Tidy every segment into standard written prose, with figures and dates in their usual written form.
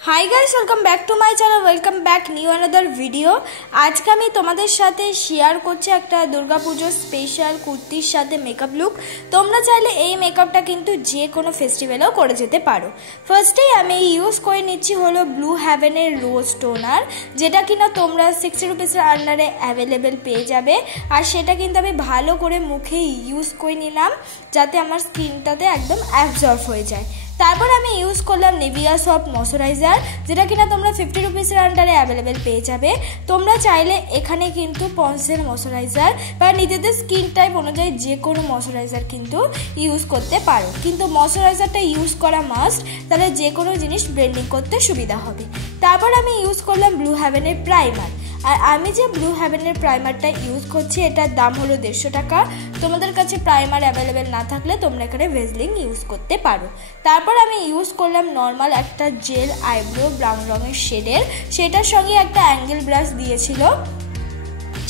High guys welcome back to my channel welcome back new another video. आज के तुम्हारे साथे शेयर करछि एकटा दुर्गा पुजो स्पेशल कुर्तिर साथे मेकअप लुक। तोमरा चाइले এই মেকআপটা কিন্তু যে কোনো ফেস্টিভ্যালেও করে যেতে পারো। ফার্স্টেই আমি ইউজ করে নিচ্ছি হলো ব্লু হেভেনের রোজ টোনার, যেটা কিনা তোমরা 60 রুপিসের আন্ডারে অ্যাভেলেবেল পেয়ে যাবে। আর সেটা কিন্তু আমি ভালো করে মুখে ইউজ করে নিলাম যাতে আমার স্কিনটাতে একদম অ্যাবজর্ব হয়ে যায়। তারপর আমি ইউজ করলাম নিভিয়া সফট ময়শ্চারাইজার, যেটা কিনা তোমরা 50 রুপিসের আন্ডারে অ্যাভেলেবেল পেয়ে যাবে। তোমরা চাইলে এখানে কিন্তু পন্সের ময়শ্চারাইজার বা নিজেদের স্কিন টাইপ অনুযায়ী যে কোনো ময়শ্চারাইজার কিন্তু ইউজ করতে পারো, কিন্তু ময়শ্চারাইজারটা ইউজ করা মাস্ট, তাহলে যে কোনো জিনিস ব্লেন্ডিং করতে সুবিধা হবে। তারপর আমি ইউজ করলাম ব্লু হেভেনের প্রাইমার। আর আমি যে ব্লু হেভেনের প্রাইমারটা ইউজ করছি এটার দাম হলো 150 টাকা। তোমাদের কাছে প্রাইমার অ্যাভেলেবেল না থাকলে তোমরা এখানে ভেজলিং ইউজ করতে পারো। তারপর আমি ইউজ করলাম নর্মাল একটা জেল আইব্রো ব্রাউন রঙের শেডের, সেটার সঙ্গে একটা অ্যাঙ্গেল ব্রাশ দিয়েছিল,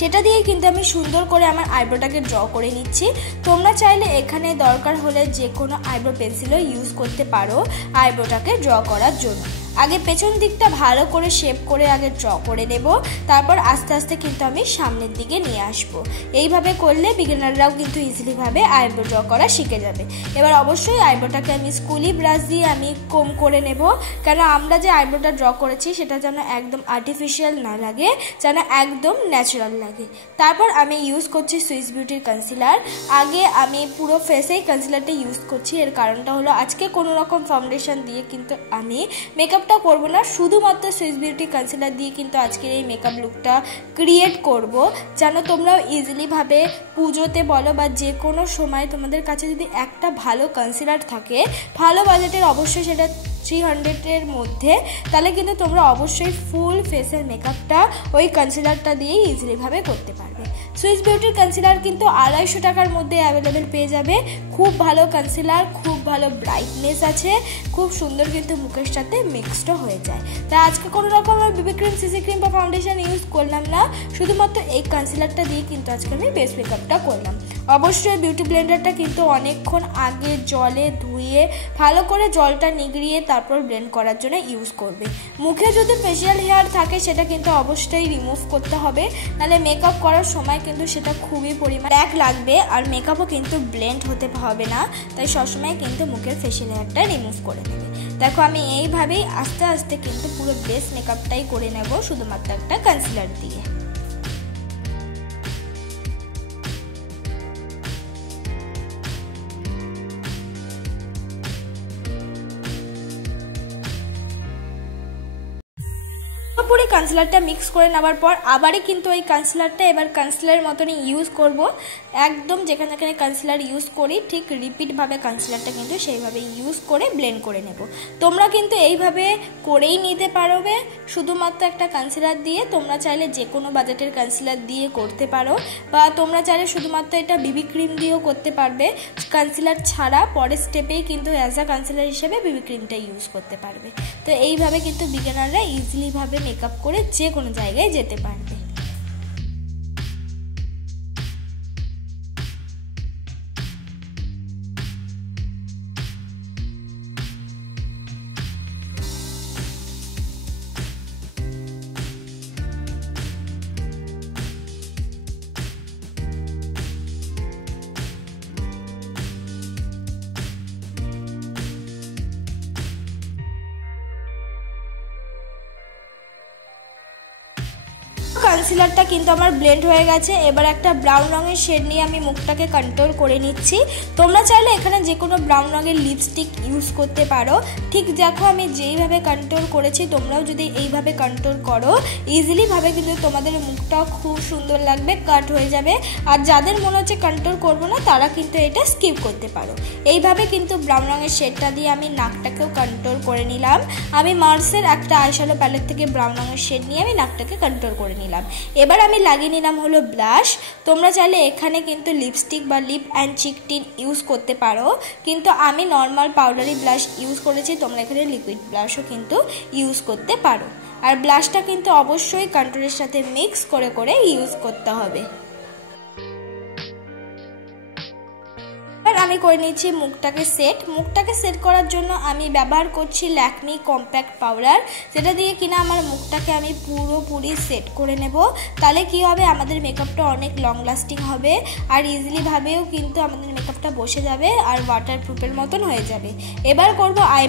সেটা দিয়ে কিন্তু আমি সুন্দর করে আমার আইব্রোটাকে ড্র করে নিচ্ছি। তোমরা চাইলে এখানে দরকার হলে যে কোনো আইব্রো পেন্সিলও ইউজ করতে পারো আইব্রোটাকে ড্র করার জন্য। আগে পেছন দিকটা ভালো করে শেপ করে আগে ড্র করে নেব, তারপর আস্তে আস্তে কিন্তু আমি সামনের দিকে নিয়ে আসব। এইভাবে করলে বিগিনাররাও কিন্তু ইজিলিভাবে আইব্রো ড্র করা শিখে যাবে। এবার অবশ্যই আইব্রোটাকে আমি স্কুলি ব্রাশ দিয়ে আমি কম করে নেব, কারণ আমরা যে আইব্রোটা ড্র করেছি সেটা যেন একদম আর্টিফিশিয়াল না লাগে, যেন একদম ন্যাচারাল লাগে। তারপর আমি ইউজ করছি সুইস বিউটির কনসিলার। আগে আমি পুরো ফেসেই কনসিলারটা ইউজ করছি, এর কারণটা হলো আজকে কোনো রকম ফাউন্ডেশন দিয়ে কিন্তু আমি মেকআপটা করব না, শুধুমাত্র সুইস বিউটি কনসিলার দিয়ে কিন্তু আজকের এই মেকআপ লুকটা ক্রিয়েট করব, যেন তোমরাও ইজিলি ভাবে পুজোতে বলো বা যে কোনো সময় তোমাদের কাছে যদি একটা ভালো কনসিলার থাকে ভালো বাজেটের, অবশ্যই সেটা 300-এর মধ্যে, তাহলে কিন্তু তোমরা অবশ্যই ফুল ফেসের মেকআপটা ওই কনসিলারটা দিয়েই ইজিলিভাবে করতে পারবে। সুইস বিউটির কনসিলার কিন্তু 250 টাকার মধ্যে অ্যাভেলেবেল পেয়ে যাবে। খুব ভালো কনসিলার, খুব ভালো ব্রাইটনেস আছে, খুব সুন্দর কিন্তু মুখের সাথে মিক্সডও হয়ে যায়। তাই আজকে কোনো রকম বিবি ক্রিম, সিসি ক্রিম বা ফাউন্ডেশন ইউজ করলাম না, শুধুমাত্র এই কনসিলারটা দিয়ে কিন্তু আজকে আমি বেস মেকআপটা করলাম। অবশ্যই বিউটি ব্লেন্ডারটা কিন্তু অনেকক্ষণ আগে জলে ধুয়ে ভালো করে জলটা নিগড়িয়ে তারপর ব্লেন্ড করার জন্য ইউজ করবে। মুখে যদি ফেশিয়াল হেয়ার থাকে সেটা কিন্তু অবশ্যই রিমুভ করতে হবে, নাহলে মেকআপ করার সময় কিন্তু সেটা খুবই পরিমাণ ব্যাক লাগবে আর মেকআপও কিন্তু ব্লেন্ড হতে হবে না। তাই সবসময় কিন্তু মুখের ফেশিয়াল হেয়ারটা রিমুভ করে নেবে। দেখো আমি এইভাবেই আস্তে আস্তে কিন্তু পুরো বেস মেকআপটাই করে নেব শুধুমাত্র একটা কনসিলার দিয়ে। পুরো কনসিলারটা মিক্স করে নেওয়ার পর আবারই কিন্তু ওই কনসিলারটা এবার কনসিলারের মতনই ইউজ করব। একদম যেখানে যেখানে কনসিলার ইউজ করি ঠিক রিপিটভাবে কনসিলারটা কিন্তু সেইভাবে ইউজ করে ব্লেন্ড করে নেব। তোমরা কিন্তু এইভাবে করেই নিতে পারবে শুধুমাত্র একটা কনসিলার দিয়ে। তোমরা চাইলে যে কোনো বাজেটের কনসিলার দিয়ে করতে পারো, বা তোমরা চাইলে শুধুমাত্র এটা বিবি ক্রিম দিয়েও করতে পারবে। কনসিলার ছাড়া পরের স্টেপেই কিন্তু অ্যাজ আ কনসিলার হিসেবে বিবি ক্রিমটা ইউজ করতে পারবে। তো এইভাবে কিন্তু বিগিনাররা ইজিলিভাবে মেকআপ করে যে কোনো জায়গায় যেতে পারবে। কনসিলারটা কিন্তু আমার ব্লেন্ড হয়ে গেছে। এবার একটা ব্রাউন রঙের শেড নিয়ে আমি মুখটাকে কন্ট্রোল করে নিচ্ছি। তোমরা চাইলে এখানে যে কোনো ব্রাউন রঙের লিপস্টিক ইউজ করতে পারো। ঠিক দেখো আমি যেইভাবে কন্ট্রোল করেছি তোমরাও যদি এইভাবে কন্ট্রোল করো ইজিলিভাবে কিন্তু তোমাদের মুখটাও খুব সুন্দর লাগবে, কাট হয়ে যাবে। আর যাদের মনে হচ্ছে কন্ট্রোল করবো না তারা কিন্তু এটা স্কিপ করতে পারো। এইভাবে কিন্তু ব্রাউন রঙের শেডটা দিয়ে আমি নাকটাকেও কন্ট্রোল করে নিলাম। আমি মার্সের একটা আইশ্যাডো প্যালেট থেকে ব্রাউন রঙের শেড নিয়ে আমি নাকটাকে কন্ট্রোল করে নিলাম। এবার আমি লাগিয়ে নিলাম হলো ব্লাশ। তোমরা চাইলে এখানে কিন্তু লিপস্টিক বা lip and cheek tint use করতে পারো, কিন্তু আমি নর্মাল পাউডারি ব্লাশ ইউজ করেছি। তোমরা এখানে লিকুইড ব্লাশও কিন্তু ইউজ করতে পারো। আর ব্লাশটা কিন্তু অবশ্যই কন্ট্রোলের সাথে মিক্স করে করে ইউজ করতে হবে। আমি করে নিচ্ছি মুখটাকে সেট করার জন্য আমি ব্যবহার করছি ল্যাকমি কম্প্যাক্ট পাউডার, যেটা দিয়ে কিনা আমার মুখটাকে আমি পুরোপুরি সেট করে নেব। তাহলে কি হবে, আমাদের মেকআপটা অনেক লং লাস্টিং হবে আর ইজিলি ভাবেও কিন্তু আমাদের মেকআপটা বসে যাবে আর ওয়াটারপ্রুফের মতন হয়ে যাবে। এবার করব আই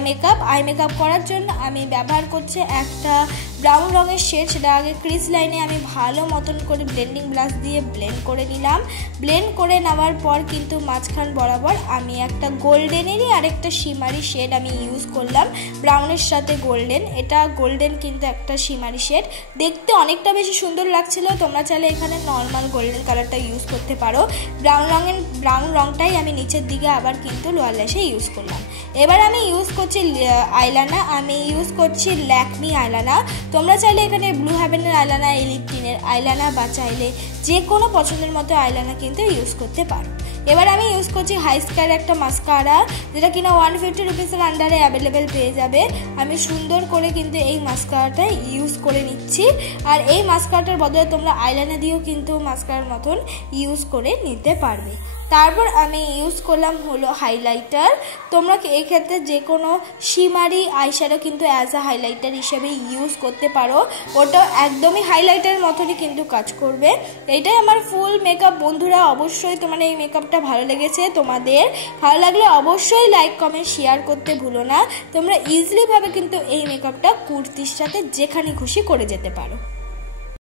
মেকআপ করার জন্য আমি ব্যবহার করছি একটা ব্রাউন রঙের শেড, সেটা আগে ক্রিজ লাইনে আমি ভালো মতন করে ব্লেন্ডিং ব্রাশ দিয়ে ব্লেন্ড করে নিলাম। ব্লেন্ড করে নেওয়ার পর কিন্তু মাঝখান বরাবর আমি একটা গোল্ডেনেরই আরেকটা শিমারি শেড আমি ইউজ করলাম, ব্রাউনের সাথে গোল্ডেন। এটা গোল্ডেন কিন্তু একটা শিমারি শেড, দেখতে অনেকটা বেশি সুন্দর লাগছিল। তোমরা চাইলে এখানে নর্মাল গোল্ডেন কালারটা ইউজ করতে পারো। ব্রাউন রঙটাই আমি নিচের দিকে আবার কিন্তু লোয়ার ল্যাশে ইউজ করলাম। এবার আমি ইউজ করছি আইলাইনার, আমি ইউজ করছি ল্যাকমি আইলাইনার। তোমরা চাইলে এখানে ব্লু হেভেনের আইলাইনার, এলিপটিনের আইলাইনার বা চাইলে যে কোনো পছন্দের মতো আইলাইনার কিন্তু ইউজ করতে পারো। এবার আমি ইউজ করছি হাইস্কার একটা মাস্কারা, যেটা কিনা 150 রুপিসের আন্ডারে অ্যাভেলেবেল পেয়ে যাবে। আমি সুন্দর করে কিন্তু এই মাস্কারাটা ইউজ করে নিচ্ছি। আর এই মাস্কারাটার বদলে তোমরা আইলাইনার দিয়েও কিন্তু মাস্কারার মতন ইউজ করে নিতে পারবে। তারপর আমি ইউজ করলাম হলো হাইলাইটার। তোমরা এই ক্ষেত্রে যে কোনো শিমারি আইশ্যাডো কিন্তু অ্যাজ আ হাইলাইটার হিসেবে ইউজ করতে পারো, ওটা একদমই হাইলাইটারের মতনই কিন্তু কাজ করবে। এটাই আমার ফুল মেকআপ। বন্ধুরা, অবশ্যই তোমার এই মেকআপটা ভালো লেগেছে, তোমাদের ভালো লাগলে অবশ্যই লাইক কমেন্ট শেয়ার করতে ভুলো না। তোমরা ইজিলিভাবে কিন্তু এই মেকআপটা কুর্তির সাথে যেখানে খুশি করে যেতে পারো।